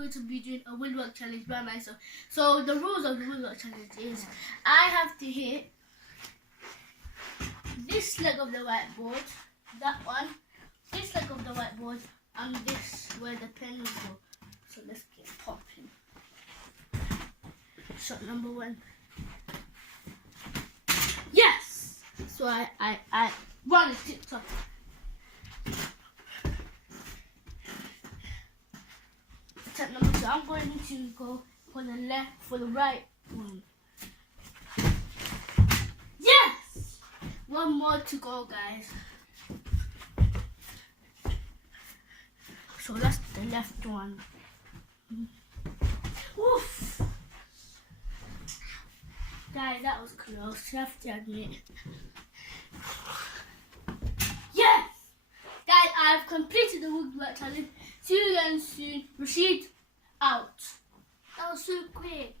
going to be doing a woodwork challenge by myself. So the rules of the woodwork challenge is I have to hit this leg of the whiteboard, that one, this leg of the whiteboard, and this where the pen will go. So let's get popping. Shot number 1. Yes! So I run it tip-top. Attempt number 2. I'm going to go for the left, for the right one. Yes! One more to go, guys. So that's the left one. Oof! Guys, that was close, I have to admit. Yes! Guys, I've completed the woodwork challenge. See you again soon. Rashid, out. That was so quick.